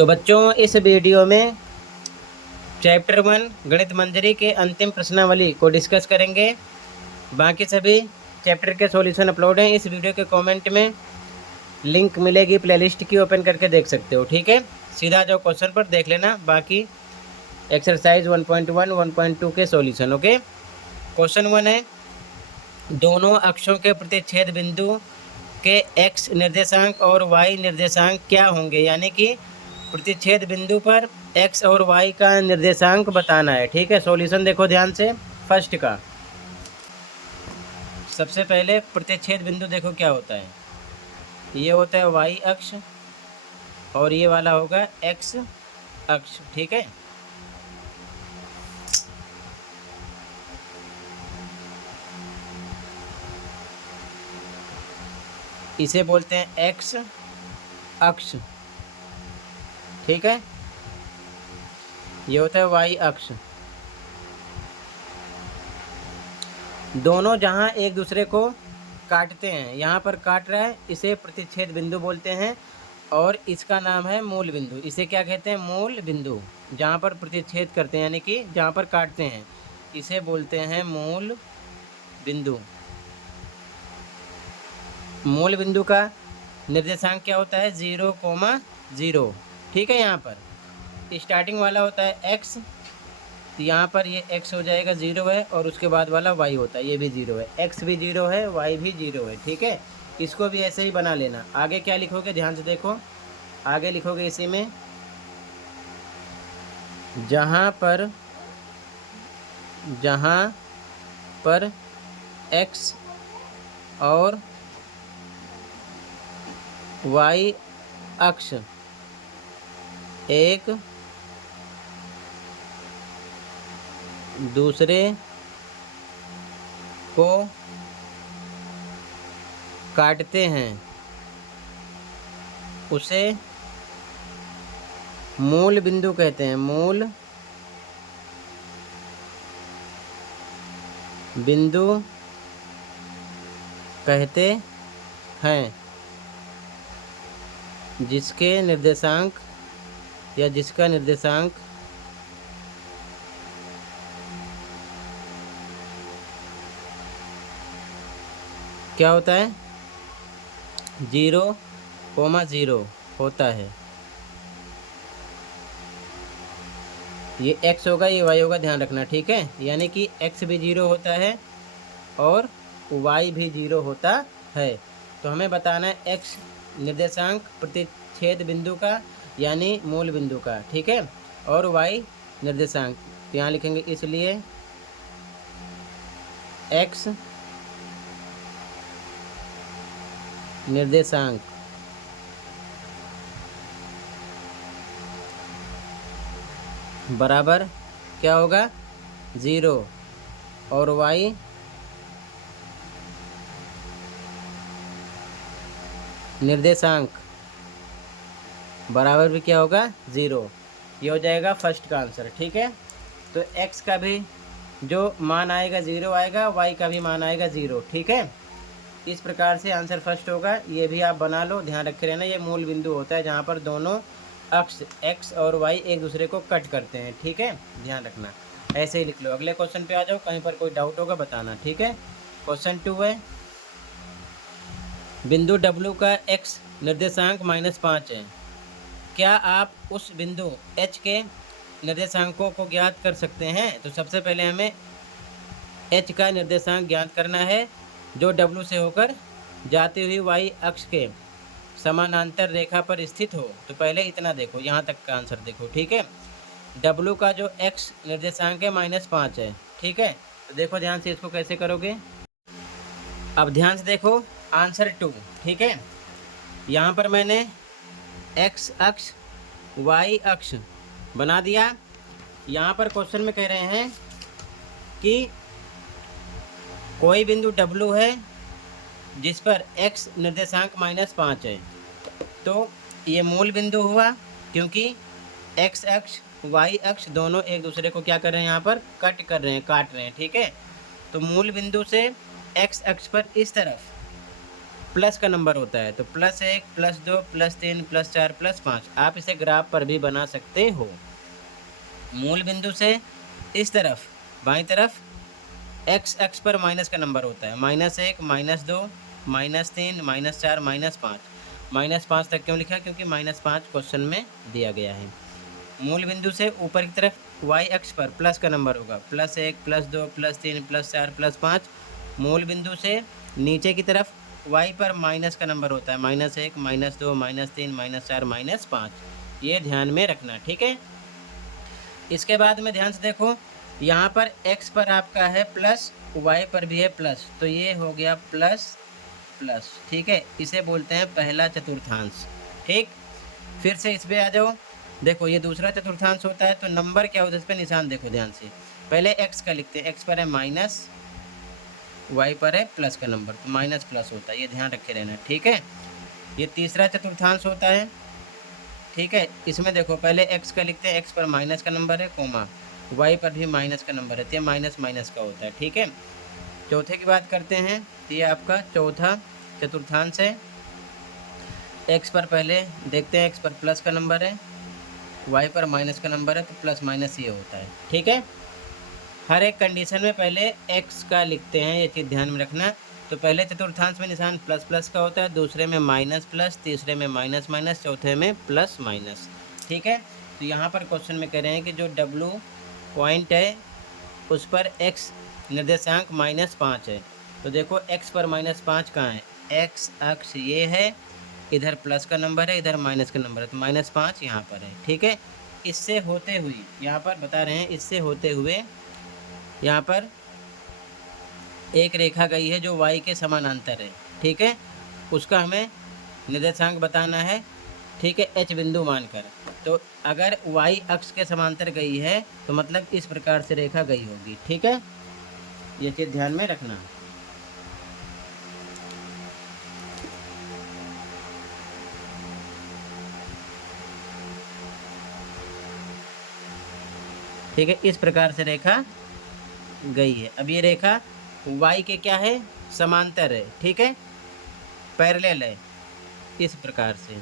तो बच्चों इस वीडियो में चैप्टर 1 गणित मंजरी के अंतिम प्रश्नावली को डिस्कस करेंगे। बाकी सभी चैप्टर के सॉल्यूशन अपलोड हैं। इस वीडियो के कमेंट में लिंक मिलेगी प्लेलिस्ट की, ओपन करके देख सकते हो। ठीक है, सीधा जाओ क्वेश्चन पर देख लेना बाकी एक्सरसाइज 1.1 1.2 के सॉल्यूशन। ओके, क्वेश्चन 1 है, दोनों अक्षों के प्रतिच्छेद बिंदु के x निर्देशांक और y निर्देशांक क्या होंगे। यानी कि प्रतिच्छेद बिंदु पर x और y का निर्देशांक बताना है। ठीक है, सॉल्यूशन देखो ध्यान से। फर्स्ट का सबसे पहले प्रतिच्छेद बिंदु देखो क्या होता है। ये होता है y अक्ष और ये वाला होगा x अक्ष। ठीक है, इसे बोलते हैं x अक्ष। ठीक है, ये होता है y अक्ष। दोनों जहाँ एक दूसरे को काटते हैं, यहाँ पर काट रहा है, इसे प्रतिच्छेद बिंदु बोलते हैं और इसका नाम है मूल बिंदु। इसे क्या कहते हैं? मूल बिंदु। जहाँ पर प्रतिच्छेद करते हैं यानी कि जहाँ पर काटते हैं, इसे बोलते हैं मूल बिंदु। मूल बिंदु का निर्देशांक क्या होता है? 0,0। ठीक है, यहाँ पर स्टार्टिंग वाला होता है x, तो यहाँ पर ये x हो जाएगा 0 है और उसके बाद वाला y होता है, ये भी 0 है। x भी 0 है, y भी 0 है। ठीक है, इसको भी ऐसे ही बना लेना। आगे क्या लिखोगे ध्यान से देखो। आगे लिखोगे इसी में, जहाँ पर x और y अक्ष एक दूसरे को काटते हैं, उसे मूल बिंदु कहते हैं। मूल बिंदु कहते हैं, जिसके निर्देशांक या जिसका निर्देशांक क्या होता है? 0,0 होता है। ये x होगा, ये y होगा, ध्यान रखना। ठीक है, यानी कि x भी 0 होता है और y भी 0 होता है। तो हमें बताना है x निर्देशांक प्रतिच्छेद बिंदु का यानी मूल बिंदु का। ठीक है, और y निर्देशांक तो यहाँ लिखेंगे, इसलिए x निर्देशांक बराबर क्या होगा? 0 और y निर्देशांक बराबर भी क्या होगा? 0। ये हो जाएगा फर्स्ट का आंसर। ठीक है, तो x का भी जो मान आएगा 0 आएगा, y का भी मान आएगा 0। ठीक है, इस प्रकार से आंसर फर्स्ट होगा। ये भी आप बना लो, ध्यान रखे रहना। ये मूल बिंदु होता है जहाँ पर दोनों अक्ष x और y एक दूसरे को कट करते हैं। ठीक है, ध्यान रखना। ऐसे ही लिख लो। अगले क्वेश्चन पे आ जाओ, कहीं पर कोई डाउट होगा बताना। ठीक है, क्वेश्चन 2 है, बिंदु W का x निर्देशांक -5 है। क्या आप उस बिंदु h के निर्देशांकों को ज्ञात कर सकते हैं? तो सबसे पहले हमें h का निर्देशांक ज्ञात करना है जो W से होकर जाती हुई y अक्ष के समानांतर रेखा पर स्थित हो। तो पहले इतना देखो, यहाँ तक का आंसर देखो। ठीक है, W का जो x निर्देशांक है -5 है। ठीक है, तो देखो ध्यान से, इसको कैसे करोगे। अब ध्यान से देखो आंसर 2। ठीक है, यहाँ पर मैंने x अक्ष y अक्ष बना दिया। यहाँ पर क्वेश्चन में कह रहे हैं कि कोई बिंदु W है जिस पर x निर्देशांक -5 है। तो ये मूल बिंदु हुआ, क्योंकि x अक्ष y अक्ष दोनों एक दूसरे को क्या कर रहे हैं? यहाँ पर कट कर रहे हैं, काट रहे हैं। ठीक है, तो मूल बिंदु से x अक्ष पर इस तरफ प्लस का नंबर होता है, तो +1 +2 +3 +4 +5 आप इसे ग्राफ पर भी बना सकते हो। मूल बिंदु से इस तरफ बाईं तरफ एक्स अक्ष पर माइनस का नंबर होता है, -1 -2 -3 -4 -5। -5 तक क्यों लिखा? क्योंकि -5 क्वेश्चन में दिया गया है। मूल बिंदु से ऊपर की तरफ वाई अक्ष पर प्लस का नंबर होगा, +1 +2 +3 +4 +5। मूल बिंदु से नीचे की तरफ वाई पर माइनस का नंबर होता है, -1 -2 -3 -4 -5। ये ध्यान में रखना, ठीक है। इसके बाद में ध्यान से देखो, यहाँ पर x पर आपका है प्लस, y पर भी है प्लस, तो ये हो गया प्लस प्लस, ठीक है। इसे बोलते हैं पहला चतुर्थांश, ठीक। फिर से इस पे आ जाओ, देखो ये दूसरा चतुर्थांश होता है, तो नंबर क्या होता है इस पर निशान देखो ध्यान से। पहले x का लिखते हैं, x पर है माइनस, y पर है प्लस का नंबर, तो माइनस प्लस होता है, ये ध्यान रखे रहना, ठीक है। ये तीसरा चतुर्थांश होता है, ठीक है। इसमें देखो पहले x का लिखते हैं, x पर माइनस का नंबर है, कोमा y पर भी माइनस का नंबर है, तो ये माइनस माइनस का होता है, ठीक है। चौथे की बात करते हैं, तो ये आपका चौथा चतुर्थांश है। x पर पहले देखते हैं, x पर प्लस का नंबर है, y पर माइनस का नंबर है, तो प्लस माइनस ये होता है, ठीक है। हर एक कंडीशन में पहले x का लिखते हैं, ये चीज़ ध्यान में रखना। तो पहले चतुर्थांश में निशान प्लस प्लस का होता है, दूसरे में माइनस प्लस, तीसरे में माइनस माइनस, चौथे में प्लस माइनस, ठीक है। तो यहाँ पर क्वेश्चन में कह रहे हैं कि जो W पॉइंट है उस पर x निर्देशांक -5 है। तो देखो x पर -5 कहाँ है? x अक्ष ये है, इधर प्लस का नंबर है, इधर माइनस का नंबर है, तो -5 यहाँ पर है, ठीक है। इससे होते हुए यहाँ पर बता रहे हैं, इससे होते हुए यहाँ पर एक रेखा गई है जो y के समानांतर है, ठीक है। उसका हमें निर्देशांक बताना है, ठीक है, h बिंदु मानकर। तो अगर y अक्ष के समांतर गई है तो मतलब इस प्रकार से रेखा गई होगी, ठीक है। ये चीज़ ध्यान में रखना। ठीक है, इस प्रकार से रेखा गई है। अब ये रेखा y के क्या है? समांतर है, ठीक है, पैरेलल है, इस प्रकार से।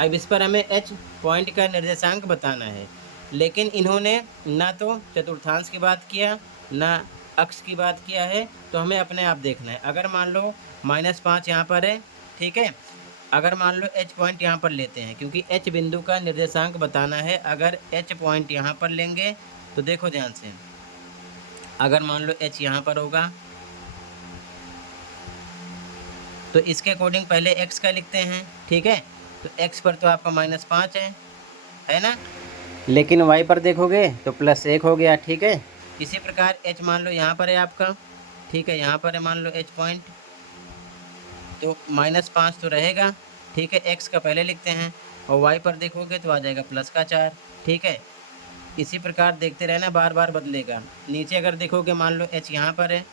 अब इस पर हमें h पॉइंट का निर्देशांक बताना है, लेकिन इन्होंने ना तो चतुर्थांश की बात किया, ना अक्ष की बात किया है, तो हमें अपने आप देखना है। अगर मान लो -5 यहाँ पर है, ठीक है, अगर मान लो h पॉइंट यहाँ पर लेते हैं, क्योंकि h बिंदु का निर्देशांक बताना है। अगर h पॉइंट यहाँ पर लेंगे तो देखो ध्यान से, अगर मान लो h यहाँ पर होगा तो इसके अकॉर्डिंग पहले x का लिखते हैं, ठीक है। तो x पर तो आपका -5 है ना, लेकिन y पर देखोगे तो +1 हो गया, ठीक है। इसी प्रकार h मान लो यहाँ पर है आपका, ठीक है, यहाँ पर है मान लो h पॉइंट, तो -5 तो रहेगा, ठीक है। x का पहले लिखते हैं और y पर देखोगे तो आ जाएगा +4, ठीक है। इसी प्रकार देखते रहना, बार बार बदलेगा। नीचे अगर देखोगे मान लो h यहाँ पर है,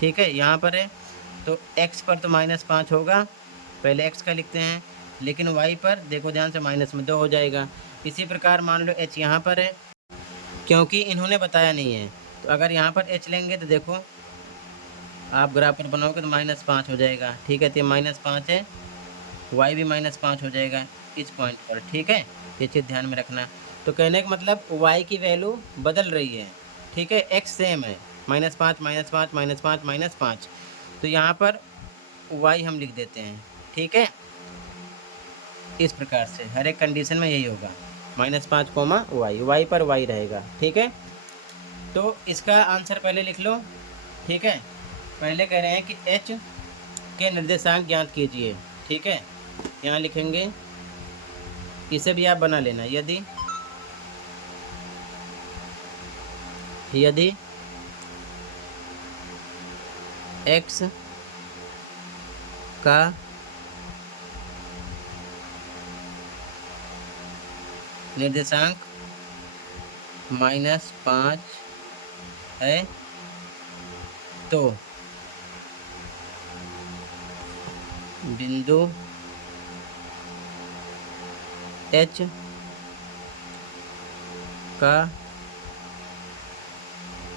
ठीक है, यहाँ पर है, तो x पर तो -5 होगा, पहले x का लिखते हैं, लेकिन y पर देखो ध्यान से -2 हो जाएगा। इसी प्रकार मान लो h यहाँ पर है, क्योंकि इन्होंने बताया नहीं है, तो अगर यहाँ पर h लेंगे तो देखो आप ग्राफ पर बनाओगे तो -5 हो जाएगा, ठीक है। तो -5 है, y भी -5 हो जाएगा इस पॉइंट पर, ठीक है। ये चीज़ ध्यान में रखना। तो कहने का मतलब y की वैल्यू बदल रही है, ठीक है, x सेम है, -5 -5 -5 -5। तो यहाँ पर y हम लिख देते हैं, ठीक है। इस प्रकार से हर एक कंडीशन में यही होगा, -5 y पर y रहेगा, ठीक है। तो इसका आंसर पहले लिख लो, ठीक है। पहले कह रहे हैं कि h के निर्देशांक ज्ञात कीजिए, ठीक है, यहाँ लिखेंगे, इसे भी आप बना लेना। यदि x का निर्देशांक -5 है तो बिंदु h का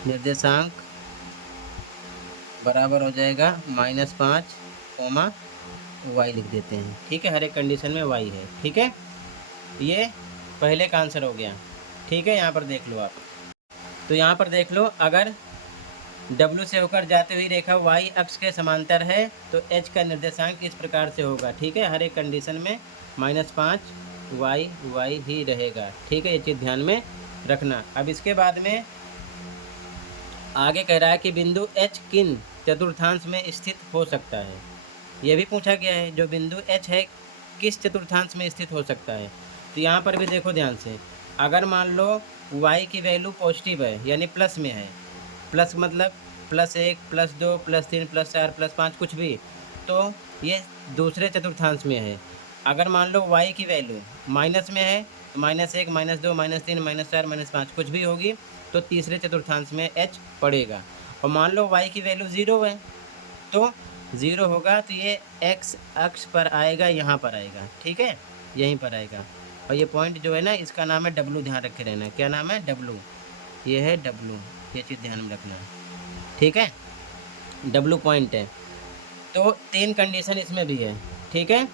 निर्देशांक बराबर हो जाएगा -5 कोमा वाई लिख देते हैं। ठीक है, हर एक कंडीशन में वाई है। ठीक है, ये पहले का आंसर हो गया। ठीक है, यहाँ पर देख लो आप। तो यहाँ पर देख लो, अगर W से होकर जाती हुई रेखा y अक्ष के समांतर है तो h का निर्देशांक इस प्रकार से होगा। ठीक है, हर एक कंडीशन में -5 y ही रहेगा। ठीक है, ये चीज़ ध्यान में रखना। अब इसके बाद में आगे कह रहा है कि बिंदु h किन चतुर्थांश में स्थित हो सकता है। यह भी पूछा गया है, जो बिंदु h है किस चतुर्थांश में स्थित हो सकता है। तो यहाँ पर भी देखो ध्यान से, अगर मान लो y की वैल्यू पॉजिटिव है यानी प्लस में है, प्लस मतलब +1 +2 +3 +4 +5 कुछ भी, तो ये दूसरे चतुर्थांश में है। अगर मान लो y की वैल्यू माइनस में है तो -1 -2 -3 -4 -5 कुछ भी होगी तो तीसरे चतुर्थांश में h पड़ेगा। और मान लो y की वैल्यू 0 है तो 0 होगा तो ये x अक्ष पर आएगा, यहाँ पर आएगा। ठीक है, यहीं पर आएगा। और ये पॉइंट जो है ना, इसका नाम है W, ध्यान रखे रहना। क्या नाम है? W। ये है W, ये चीज़ ध्यान में रखना। ठीक है, W पॉइंट है। तो 3 कंडीशन इसमें भी है। ठीक है,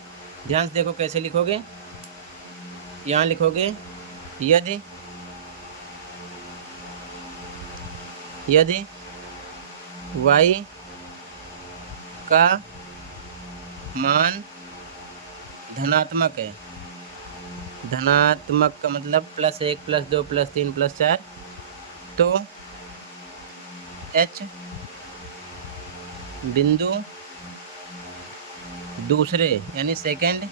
ध्यान से देखो कैसे लिखोगे। यहाँ लिखोगे यदि y का मान धनात्मक है, धनात्मक का मतलब +1 +2 +3 +4, तो h बिंदु दूसरे यानी सेकंड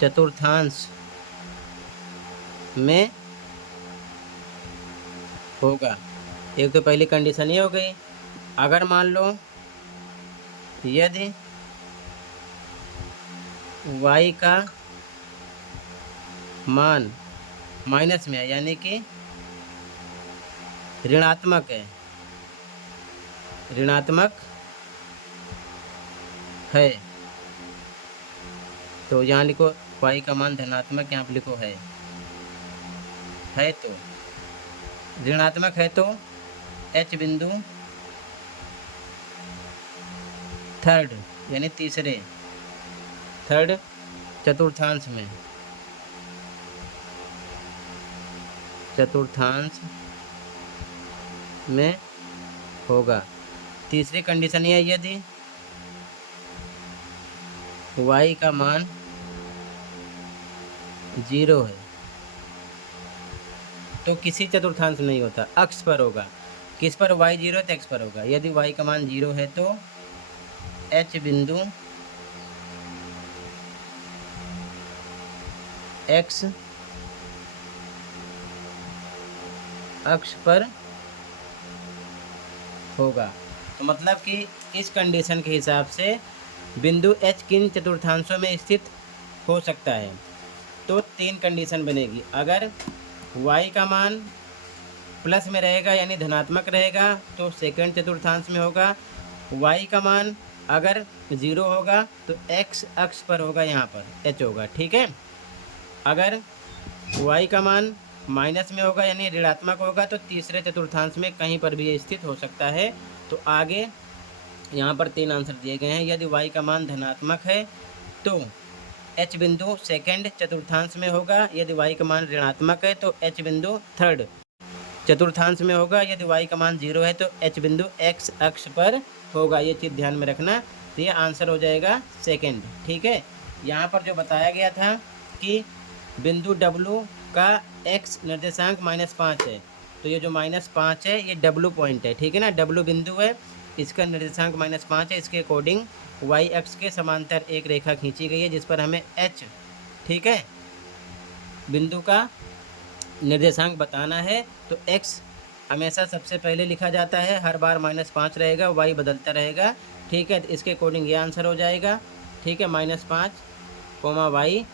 चतुर्थांश में होगा। एक तो पहली कंडीशन ये हो गई। अगर मान लो यदि y का मान माइनस में है यानी कि ऋणात्मक है, ऋणात्मक है, तो यहाँ लिखो y का मान धनात्मक, यहाँ पर लिखो है तो ऋणात्मक है तो h बिंदु थर्ड यानी तीसरे थर्ड चतुर्थांश में होगा। तीसरी कंडीशन ये है यदि y का मान 0 है तो किसी चतुर्थांश नहीं होता, अक्ष पर होगा। किस पर? y 0 है तो x पर होगा। यदि y का मान 0 है तो h बिंदु x अक्ष पर होगा। तो मतलब कि इस कंडीशन के हिसाब से बिंदु h किन चतुर्थांशों में स्थित हो सकता है। तो 3 कंडीशन बनेगी। अगर y का मान प्लस में रहेगा यानी धनात्मक रहेगा तो सेकंड चतुर्थांश में होगा। y का मान अगर 0 होगा तो x अक्ष पर होगा, यहाँ पर h होगा। ठीक है, अगर y का मान माइनस में होगा यानी ऋणात्मक होगा तो तीसरे चतुर्थांश में कहीं पर भी ये स्थित हो सकता है। तो आगे यहाँ पर 3 आंसर दिए गए हैं। यदि y का मान धनात्मक है तो h बिंदु सेकंड चतुर्थांश में होगा। यदि y का मान ऋणात्मक है तो h बिंदु थर्ड चतुर्थांश में होगा। यदि y का मान 0 है तो h बिंदु x अक्ष पर होगा। ये चीज़ ध्यान में रखना। तो ये आंसर हो जाएगा सेकंड। ठीक है, यहाँ पर जो बताया गया था कि बिंदु W का x निर्देशांक -5 है, तो ये जो -5 है ये W पॉइंट है। ठीक है ना, W बिंदु है, इसका निर्देशांक -5 है। इसके अकॉर्डिंग y अक्ष के समांतर एक रेखा खींची गई है जिस पर हमें h, ठीक है, बिंदु का निर्देशांक बताना है। तो x हमेशा सबसे पहले लिखा जाता है, हर बार -5 रहेगा, y बदलता रहेगा। ठीक है, तो इसके अकॉर्डिंग ये आंसर हो जाएगा। ठीक है, -5 y।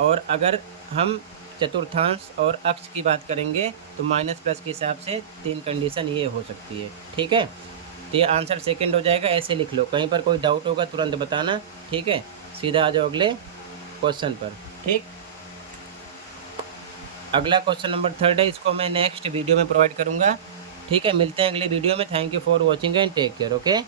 और अगर हम चतुर्थांश और अक्ष की बात करेंगे तो माइनस प्लस के हिसाब से 3 कंडीशन ये हो सकती है। ठीक है, तो ये आंसर सेकंड हो जाएगा। ऐसे लिख लो, कहीं पर कोई डाउट होगा तुरंत बताना। ठीक है, सीधा आ जाओ अगले क्वेश्चन पर। ठीक, अगला क्वेश्चन नंबर 3 है, इसको मैं नेक्स्ट वीडियो में प्रोवाइड करूँगा। ठीक है, मिलते हैं अगली वीडियो में। Thank you for watching and take care. Okay.